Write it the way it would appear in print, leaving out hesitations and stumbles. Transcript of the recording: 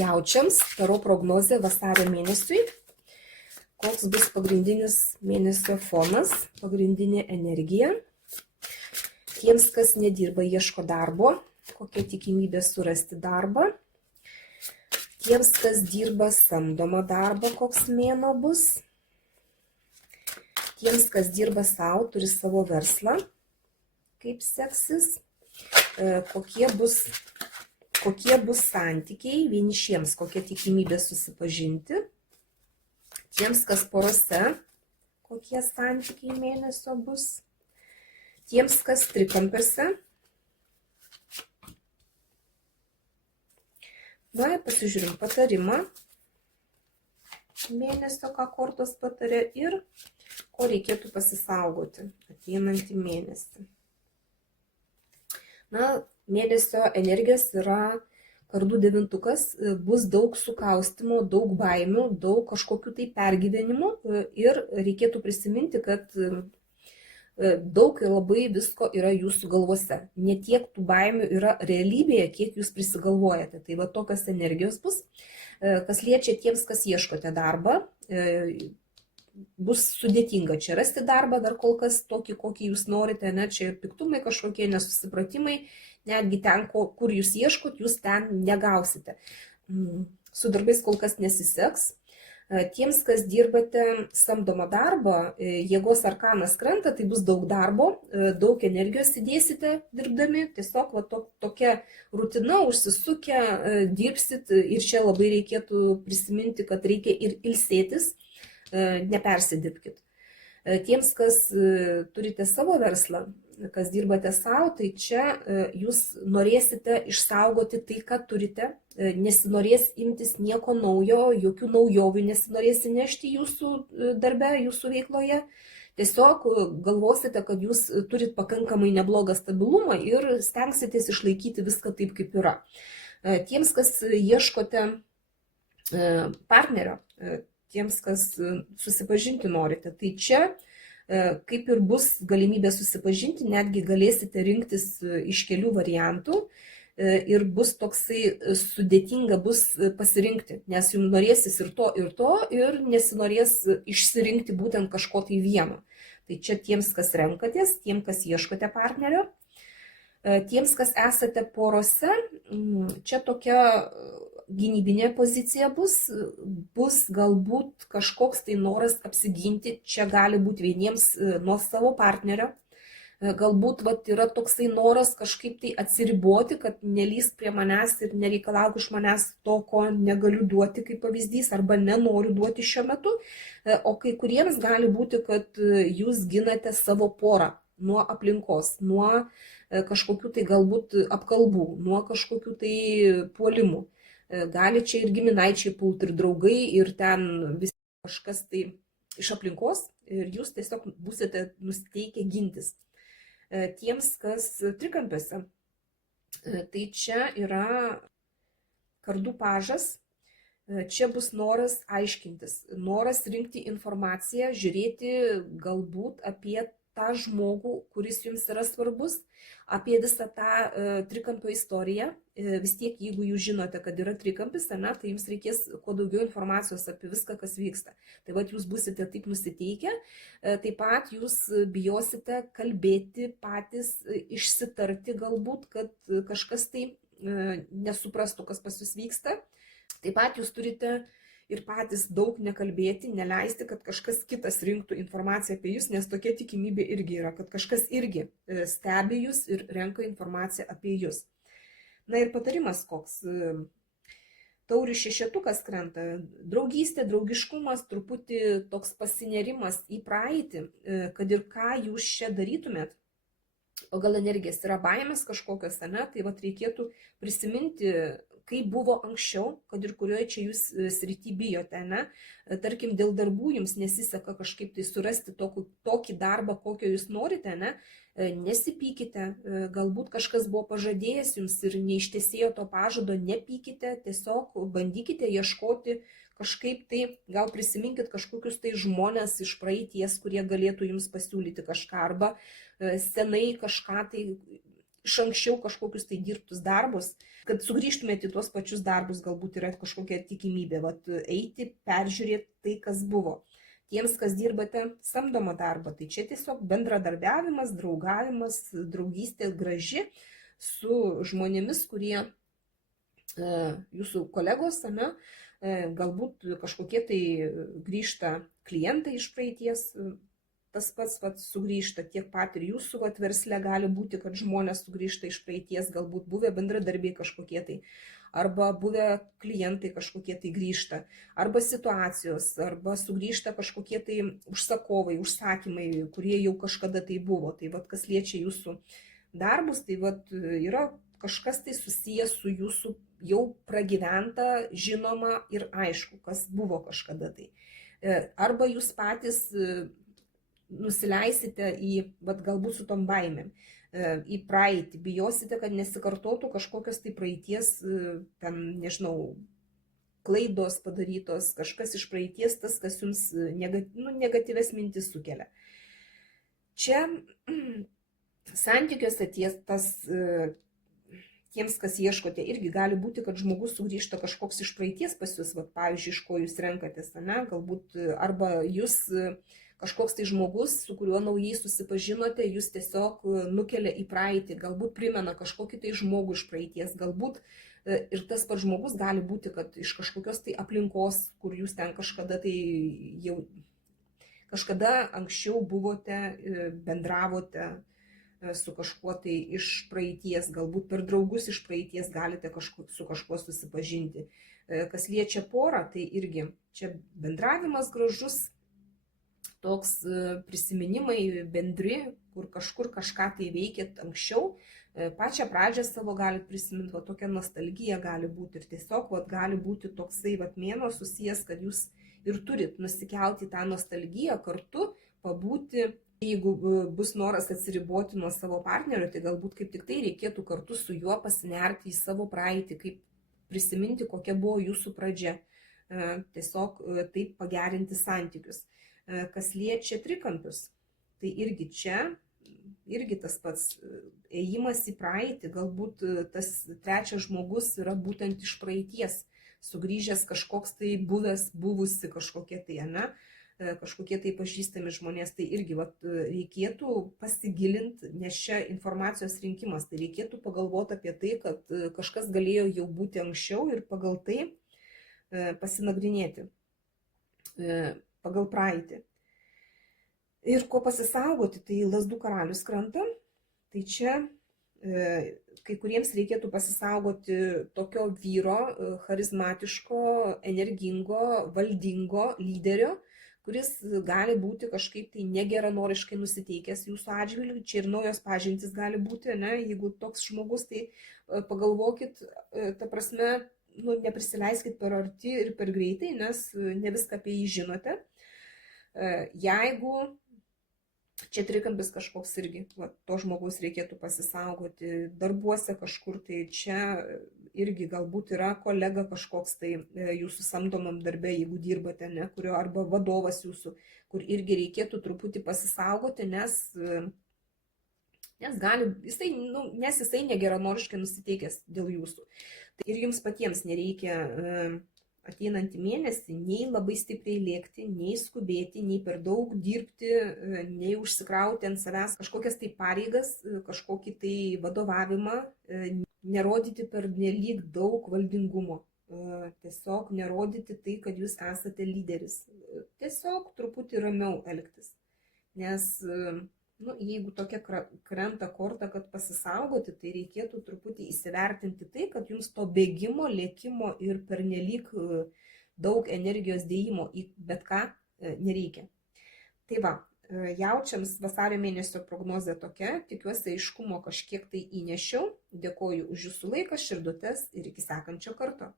Jaučiams taro prognozė vasario mėnesiui. Koks bus pagrindinis mėnesio fonas, pagrindinė energija. Tiems, kas nedirba, ieško darbo, kokia tikimybė surasti darbą. Tiems, kas dirba samdomą darbą, koks mėnuo bus. Tiems, kas dirba savo, turi savo verslą, kaip seksis. Kokie bus santykiai vienišiems, kokia tikimybė susipažinti. Tiems, kas porose, kokie santykiai mėnesio bus. Tiems, kas trikampiuose. Na, pasižiūrim patarimą mėnesio, ką kortos patarė ir ko reikėtų pasisaugoti ateinantį mėnesį. Na, mėnesio energijos yra kardų devintukas, bus daug sukaustimo, daug baimių, daug kažkokių tai pergyvenimų ir reikėtų prisiminti, kad daug ir labai visko yra jūsų galvose. Ne tiek tų baimių yra realybėje, kiek jūs prisigalvojate. Tai va tokios energijos bus. Kas liečia tiems, kas ieškote darbą, bus sudėtinga čia rasti darbą, dar kol kas tokį, kokį jūs norite, ne, čia piktumai kažkokie, nesusipratimai, netgi ten, kur jūs ieškot, jūs ten negausite. Su darbais kol kas nesiseks. Tiems, kas dirbate samdomą darbą, jėgos arkanas krenta, tai bus daug darbo, daug energijos įdėsite dirbdami, tiesiog va, tokia rutina, užsisukę, dirbsit ir čia labai reikėtų prisiminti, kad reikia ir ilsėtis, nepersidirbkit. Tiems, kas turite savo verslą, kas dirbate savo, tai čia jūs norėsite išsaugoti tai, ką turite, nesinorės imtis nieko naujo, jokių naujovių nesinorės įnešti jūsų darbe, jūsų veikloje. Tiesiog galvosite, kad jūs turit pakankamai neblogą stabilumą ir stengsitės išlaikyti viską taip, kaip yra. Tiems, kas ieškote partnerio, tiems, kas susipažinti norite, tai čia kaip ir bus galimybė susipažinti, netgi galėsite rinktis iš kelių variantų ir bus toksai sudėtinga bus pasirinkti, nes jums norėsis ir to, ir nesinorės išsirinkti būtent kažko tai vieno. Tai čia tiems, kas renkatės, tiems, kas ieškote partnerio. Tiems, kas esate porose, čia tokia gynybinė pozicija bus galbūt kažkoks tai noras apsiginti, čia gali būti vieniems nuo savo partnerio, galbūt yra toksai noras kažkaip tai atsiriboti, kad nelįsk prie manęs ir nereikalauk iš manęs to, ko negaliu duoti kaip pavyzdys, arba nenoriu duoti šiuo metu, o kai kuriems gali būti, kad jūs ginate savo porą nuo aplinkos, nuo kažkokių tai galbūt apkalbų, nuo kažkokių tai puolimų. Gali čia ir giminaičiai pult, ir draugai, ir ten vis kažkas tai iš aplinkos ir jūs tiesiog būsite nusiteikę gintis. Tiems, kas trikampiuose, tai čia yra kardų pažas, čia bus noras aiškintis, noras rinkti informaciją, žiūrėti galbūt apie tą žmogų, kuris jums yra svarbus, apie visą tą trikampio istoriją. Vis tiek, jeigu jūs žinote, kad yra trikampis, ne, tai jums reikės kuo daugiau informacijos apie viską, kas vyksta. Tai vat jūs busite taip nusiteikę, taip pat jūs bijosite kalbėti patys, išsitarti galbūt, kad kažkas tai nesuprastų, kas pas jūs vyksta. Taip pat jūs turite ir patys daug nekalbėti, neleisti, kad kažkas kitas rinktų informaciją apie jūs, nes tokia tikimybė irgi yra, kad kažkas irgi stebi jūs ir renka informaciją apie jūs. Na ir patarimas koks. Taurių šešetukas krenta. Draugystė, draugiškumas, truputį toks pasinerimas į praeitį, kad ir ką jūs čia darytumėt, pagal energijas yra baimės kažkokios, ne, tai reikėtų prisiminti, kaip buvo anksčiau, kad ir kurioje čia jūs srity bijote, ne? Tarkim, dėl darbų jums nesiseka kažkaip tai surasti tokį darbą, kokio jūs norite, ne? Nesipykite, galbūt kažkas buvo pažadėjęs jums ir neištesėjo to pažado, nepykite, tiesiog bandykite ieškoti kažkaip tai, gal prisiminkit kažkokius tai žmonės iš praeities, kurie galėtų jums pasiūlyti kažką, arba senai kažką tai iš anksčiau kažkokius tai dirbtus darbus, kad sugrįžtumėte į tuos pačius darbus, galbūt yra kažkokia tikimybė, eiti, peržiūrėti tai, kas buvo. Tiems, kas dirbate samdomą darbą, tai čia tiesiog bendradarbiavimas, draugavimas, draugystė graži su žmonėmis, kurie jūsų kolegos, ane, galbūt kažkokie tai grįžta klientai iš praeities, tas pats sugrįžta, tiek pat ir jūsų versle gali būti, kad žmonės sugrįžta iš praeities, galbūt buvę bendradarbiai kažkokie tai, arba buvę klientai kažkokie tai grįžta, arba situacijos, arba sugrįžta kažkokie tai užsakovai, užsakymai, kurie jau kažkada tai buvo. Tai kas liečia jūsų darbus, tai yra kažkas tai susijęs su jūsų jau pragyventa, žinoma ir aišku, kas buvo kažkada tai. Arba jūs patys nusileisite galbūt su tom baimėm, į praeitį, bijosite, kad nesikartotų kažkokios tai praeities, nežinau, klaidos padarytos, kažkas iš praeities, tas, kas jums negatyvias mintis sukelia. Čia santykiuose tiems, kas ieškote, irgi gali būti, kad žmogus sugrįžta kažkoks iš praeities pas jūs, pavyzdžiui, iš ko jūs renkatės, galbūt, arba jūs kažkoks tai žmogus, su kuriuo naujai susipažinote, jūs tiesiog nukelia į praeitį, galbūt primena kažkokį tai žmogų iš praeities, galbūt ir tas pats žmogus gali būti, kad iš kažkokios tai aplinkos, kur jūs ten kažkada anksčiau buvote, bendravote su kažkuo tai iš praeities, galbūt per draugus iš praeities galite su kažkuo susipažinti. Kas liečia porą, tai irgi čia bendravimas gražus, toks prisiminimai bendri, kur kažkur kažką tai veikėt anksčiau, pačią pradžią savo galit prisiminti, tokia nostalgija gali būti ir tiesiog gali būti toksai mėnuo susijęs, kad jūs ir turit nusikelti tą nostalgiją kartu, pabūti. Jeigu bus noras atsiriboti nuo savo partnerio, tai galbūt kaip tik tai reikėtų kartu su juo pasinerti į savo praeitį, kaip prisiminti, kokia buvo jūsų pradžia, tiesiog taip pagerinti santykius. Kas liečia trikampius, tai irgi čia, tas pats ėjimas į praeitį, galbūt tas trečias žmogus yra būtent iš praeities, sugrįžęs kažkoks tai buvusi kažkokie tai, kažkokie tai pažįstami žmonės, tai irgi reikėtų pasigilinti, nes čia informacijos rinkimas, tai reikėtų pagalvoti apie tai, kad kažkas galėjo jau būti anksčiau ir pagal tai pasinagrinėti. Pagal praeitį. Ir ko pasisaugoti, tai Lazdų karalius krenta, tai čia kai kuriems reikėtų pasisaugoti tokio vyro, charizmatiško, energingo, valdingo lyderio, kuris gali būti kažkaip tai negeranoriškai nusiteikęs jūsų atžvilgiu, čia ir naujos pažintys gali būti, jeigu toks žmogus, tai pagalvokit, ta prasme, neprisileiskit per arti ir per greitai, nes ne viską apie jį žinote. Jeigu čia trikampis kažkoks irgi, to žmogaus reikėtų pasisaugoti darbuose kažkur, tai čia irgi galbūt yra kolega kažkoks tai jūsų samdomam darbe, jeigu dirbate, kurio arba vadovas jūsų, kur irgi reikėtų truputį pasisaugoti, nes jisai negeranoriškai nusiteikęs dėl jūsų. Tai ir jums patiems nereikia ateinantį mėnesį nei labai stipriai lėkti, nei skubėti, nei per daug dirbti, nei užsikrauti ant savęs kažkokias tai pareigas, kažkokį tai vadovavimą, nerodyti per nelyg daug valdingumo. Tiesiog nerodyti tai, kad jūs esate lyderis. Tiesiog truputį ramiau elgtis. Nes jeigu tokia krenta korta, kad pasisaugoti, tai reikėtų truputį įsivertinti tai, kad jums to bėgimo, lėkimo ir pernelyg daug energijos dėjimo į bet ką nereikia. Tai jaučiams vasario mėnesio prognozė tokia, tikiuosi aiškumo kažkiek tai įnešiau, dėkoju už jūsų laiką, širdutes ir iki sekančio karto.